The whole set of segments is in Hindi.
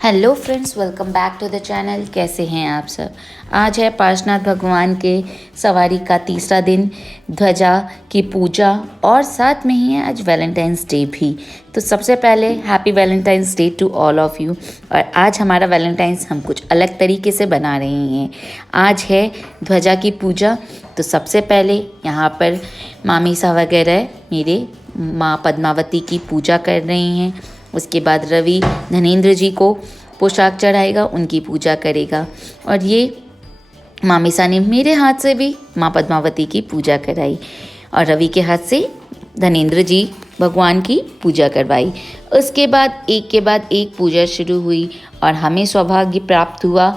Hello friends, welcome back to the channel. कैसे हैं आप सब। आज है पार्श्वनाथ भगवान के सवारी का तीसरा दिन, ध्वजा की पूजा और साथ में ही है आज वैलेंटाइंस डे भी। तो सबसे पहले happy Valentine's Day to all of you. और आज हमारा वैलेंटाइंस हम कुछ अलग तरीके से बना रहे हैं। आज है ध्वजा की पूजा। तो सबसे पहले यहाँ पर मामीसा वगैरह मेरे माँ पद्मावती की पूजा कर रहे हैं। उसके बाद रवि धनेंद्र जी को पोशाक चढ़ाएगा, उनकी पूजा करेगा। और ये मामीसा ने मेरे हाथ से भी माँ पद्मावती की पूजा कराई और रवि के हाथ से धनेंद्र जी भगवान की पूजा करवाई। उसके बाद एक पूजा शुरू हुई और हमें सौभाग्य प्राप्त हुआ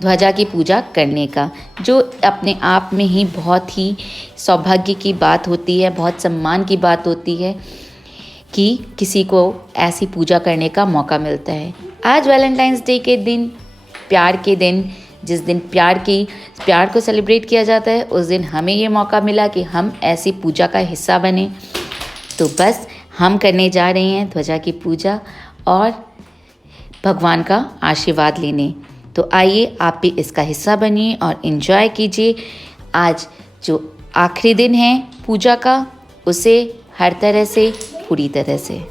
ध्वजा की पूजा करने का, जो अपने आप में ही बहुत ही सौभाग्य की बात होती है, बहुत सम्मान की बात होती है कि किसी को ऐसी पूजा करने का मौका मिलता है। आज वैलेंटाइंस डे के दिन, प्यार के दिन, जिस दिन प्यार को सेलिब्रेट किया जाता है, उस दिन हमें ये मौका मिला कि हम ऐसी पूजा का हिस्सा बने। तो बस हम करने जा रहे हैं ध्वजा की पूजा और भगवान का आशीर्वाद लेने। तो आइए आप भी इसका हिस्सा बनिए और इन्जॉय कीजिए। आज जो आखिरी दिन है पूजा का, उसे हर तरह से, पूरी तरह से।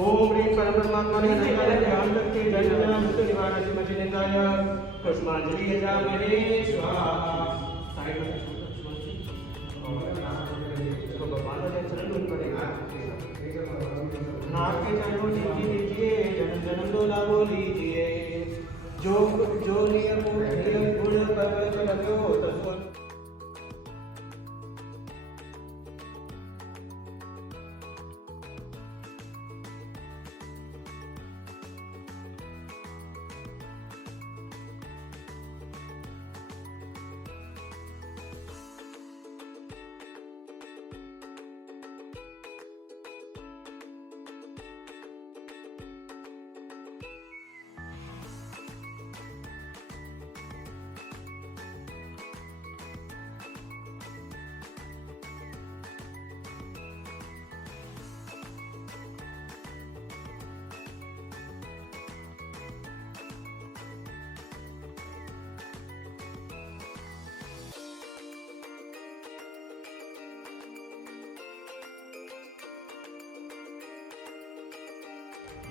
ओम ह्रीं परब्रह्मात्मने नमः। ध्यान करके जय जय मृत्यु निवारण श्रीमतिनिंदाय पुष्पांजलि यजामहे स्वाहा। साइड में तो भगवान का चरण ढूंढ पड़ेगा। नाक के चरणों नीचे लीजिए, जन्म जन्म दो लाभो लीजिए। जो नियम गुण कर्म करो तत्व।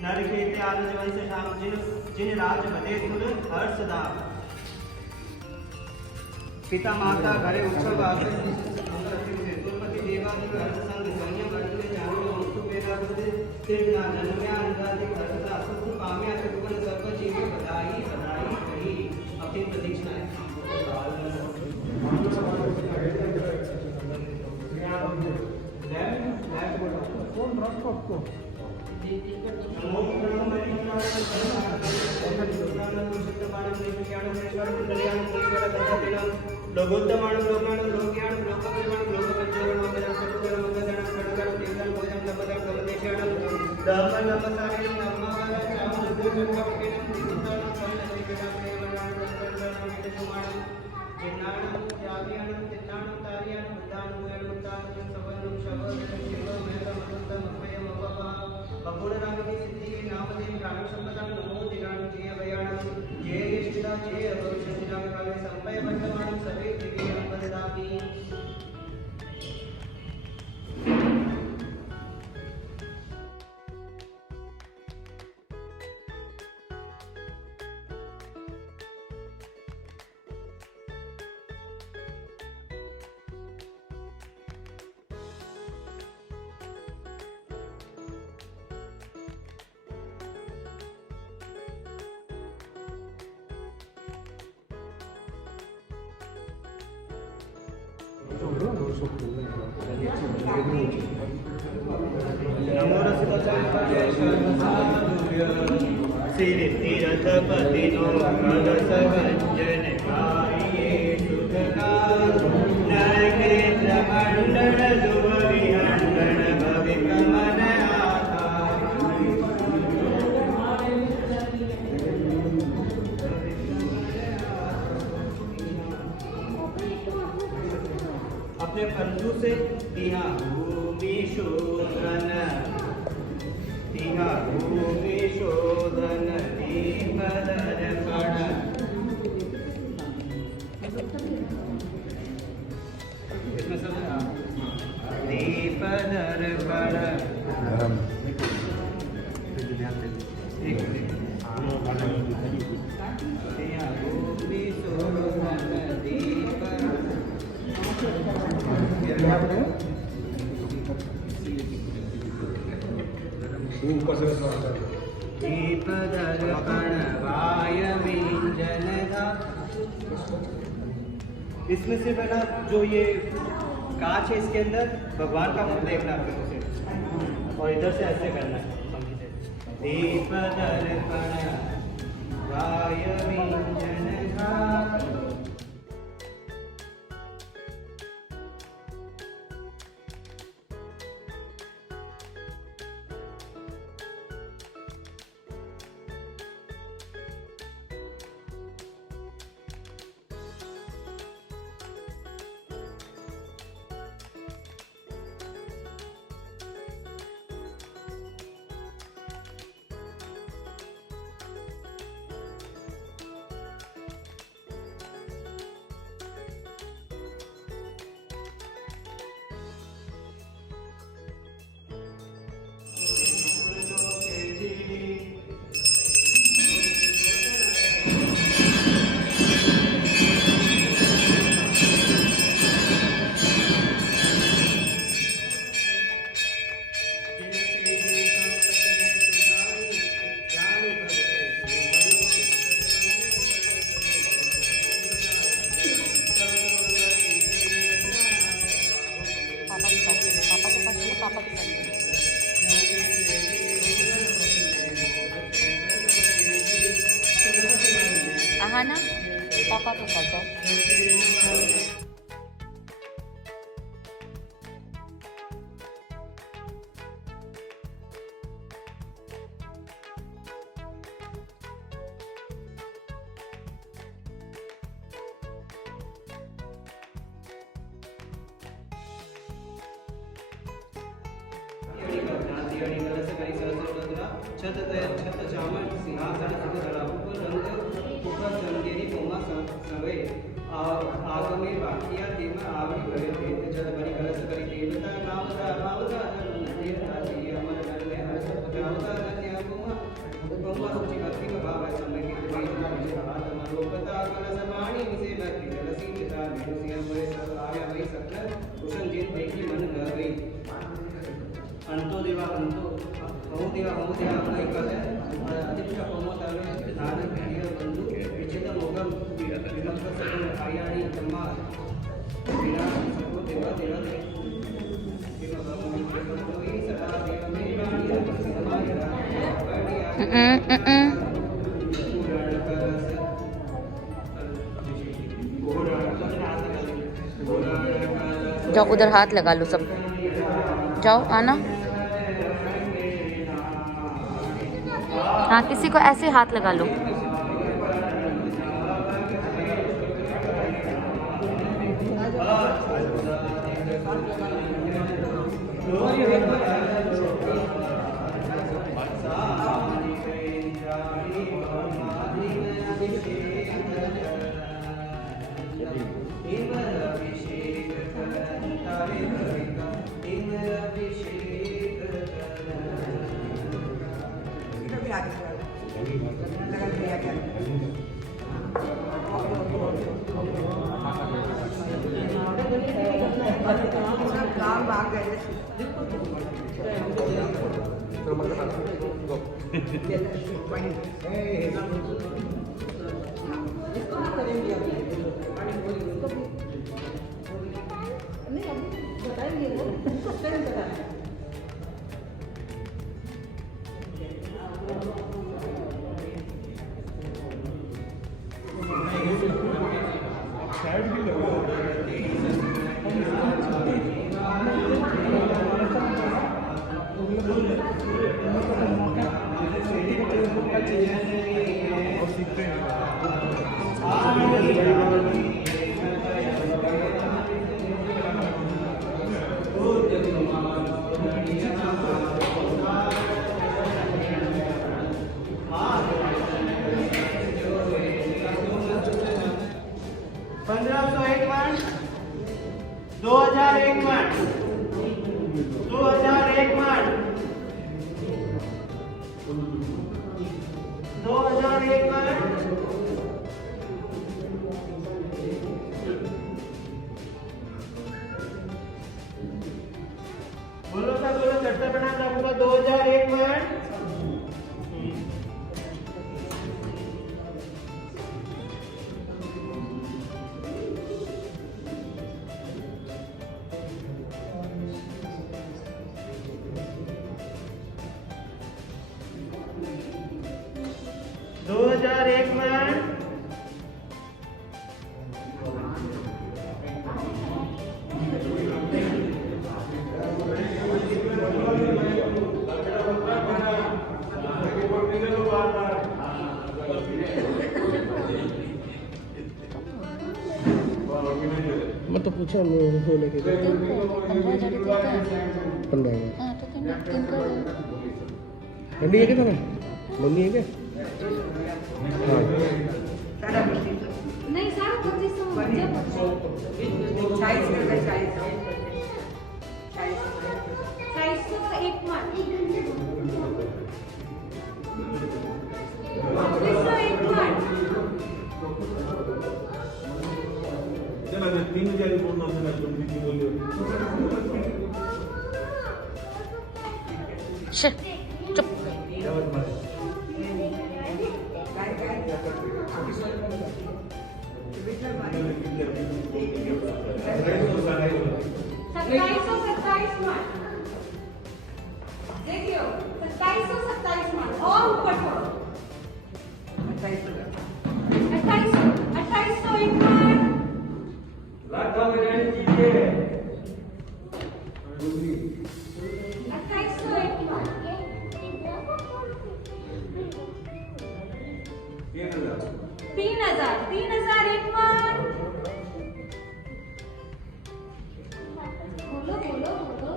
नर कीर्ति आनंद वंश श्याम जिन राज बधे कुल हर्षदा। पिता माता घरे उत्सव आसे कुलपति देवादिक हर्ष संग संयम अर्जुन जानो वस्तु पेदा बुद्धि तिरना जन्म्या अंगादि हर्षदा सुख काम्या त्रिभुवन सर्व जीव बधाई बधाई कही। अपनी प्रतीक्षा है। कौन रखो आपको लोकोत्तमानं लोकानं लोक्यानं लोकविमानं लोकपंचवनं मंगलं सर्वधर्म मंगलं खड्गं तीर्थं भोजनं दम्पतं कमलेशनं धम्मं नमस्कारेण नमः श्याम सुदूरकपटेनं तीर्थं संलग्निकटां प्रेमणां संकर्षणं विदुमानं जिन्नानं याव्यानं तिन्नानं तार्यानं बुद्धानं मुयमुत्तानं सवनं शवनं शिवं मेघमनन्तं अभयं अवपा अपूर्णागति सिद्धि नामदेव प्राण संपदा नमो दिनां जय भयानं जय इष्टदा जय भविष्यदिनां काले संपय वर्तमानं सवे त्रिविधं वददामि। नमो श्रीरथपतिनो कलशभञ्जन कारिये सुखका नरकेन्द्रमण्डल धुवविहण्डन भविकमन आधा अपने कंधों से तिहा भूमि शोधन दीपदर्पण इसमें सब दीपदर्पण एक तिहा भूमि शोधन दीप दीपदर्पण वायवींजनधा। इसमें से बना जो ये कांच है इसके अंदर भगवान का मुख देखना आपको उसे और इधर से ऐसे करना है दीपदर्पण वायवींजनधा। ना पापा के साथ जाओ। छत चामर सिंहासन सवे आगमे बाकिया तेम आवड़ी गए थे जल बड़ी कलश करी देवता नावता नावता ये हमारे घर में हर सब नावता धन्य गुमा गुमा सोची भक्ति का भाव है समय के लिए मुझे हाथ मरोपता कलश वाणी से भक्ति कलसी मिता मेरे मोरे सब आया वही सकल कुशन जिन देखी मन न गई अंतो देवा अंतो बहु देवा अपना एक है अधिष्ठा पमो तावे धान क्रिया बंधु विचित मोगम विमक्त सकल आयानी तम्मा बिना सबको देवा देवा दे बिना भगवान के कोई सदा देव में रानी हमारी जाओ उधर हाथ लगा लो सब, जाओ आना। हाँ किसी को ऐसे हाथ लगा लो। बोलो सा बोलो चट्टा प्रणाम रखूंगा 2001 में 2001 में मैं तो पूछा वो लेके गए 15 ठंडी है क्या मम्मी है क्या हाँ नहीं सारा 25 एक मान 3000 बोलना था चुप देखियो 2727 मान और ऊपर छोड़ो 2800 एक मान लाखों में जाने कीजिए 2800 एक मान 3000 एक मान बोलो बोलो बोलो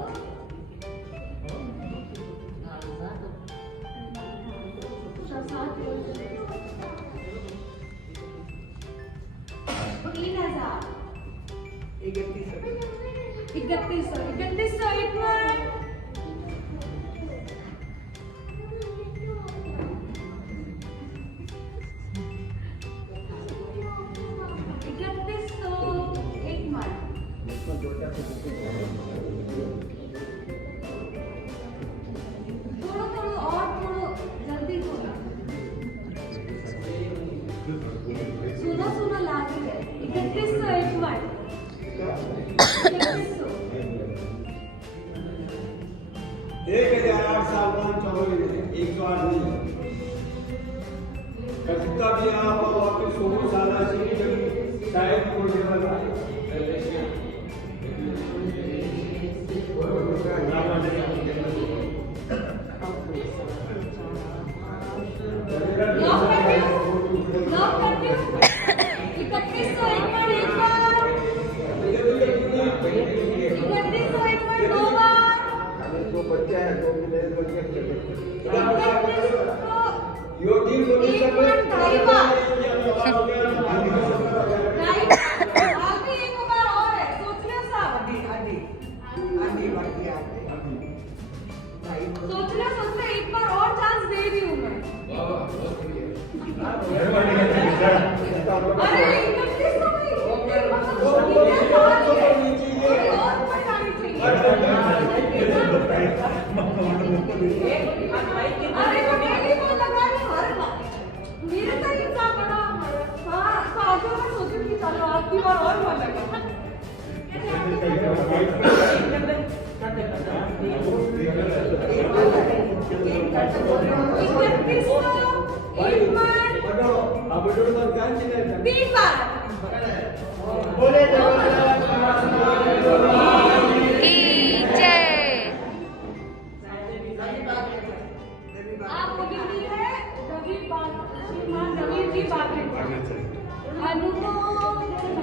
3100 एक मान 3100 एक मान थोड़ा थोड़ा और थोड़ा जल्दी थोड़ा सुना लागे 3100 एक मान 1008 साल बाद चौबीस 108 नहीं कितना भी आप वापस 16 साल से शायद कोई जगह लॉक कर दियो 3100 एक मान एक बार 3100 एक मान दो बार तो बच्चा है तो मेरे बच्चे यो टीम को एक बार ढाई बार आगे एक बार और है सोच लो साहब सोच लो एक बार और चांस दे रही हूँ मैं अरे 3100 अरे तो पहले कौन लगा रही हर बार मेरे तो इतना बड़ा हाँ तो आगे मैं सोचूं कि चलो आपकी बार और बोल लगा तीन बार बोले जगन्नाथ की जय। आप बोली हुई है रवि श्रीमान रवि जी बाबू अनुमोदन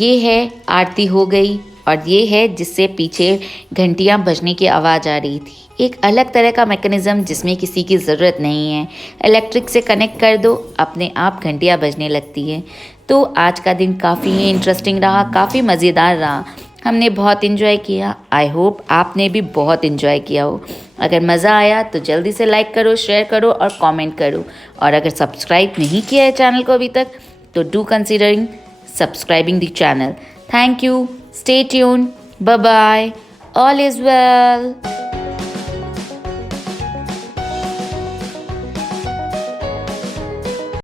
ये है आरती हो गई और ये है जिससे पीछे घंटियाँ बजने की आवाज़ आ रही थी। एक अलग तरह का मैकेनिज़्म जिसमें किसी की ज़रूरत नहीं है, इलेक्ट्रिक से कनेक्ट कर दो, अपने आप घंटियाँ बजने लगती है। तो आज का दिन काफ़ी इंटरेस्टिंग रहा, काफ़ी मज़ेदार रहा, हमने बहुत इन्जॉय किया। आई होप आपने भी बहुत इन्जॉय किया हो। अगर मज़ा आया तो जल्दी से लाइक करो, शेयर करो और कमेंट करो। और अगर सब्सक्राइब नहीं किया है चैनल को अभी तक तो do considering subscribing the channel. Thank you, stay tuned, bye bye, all is well.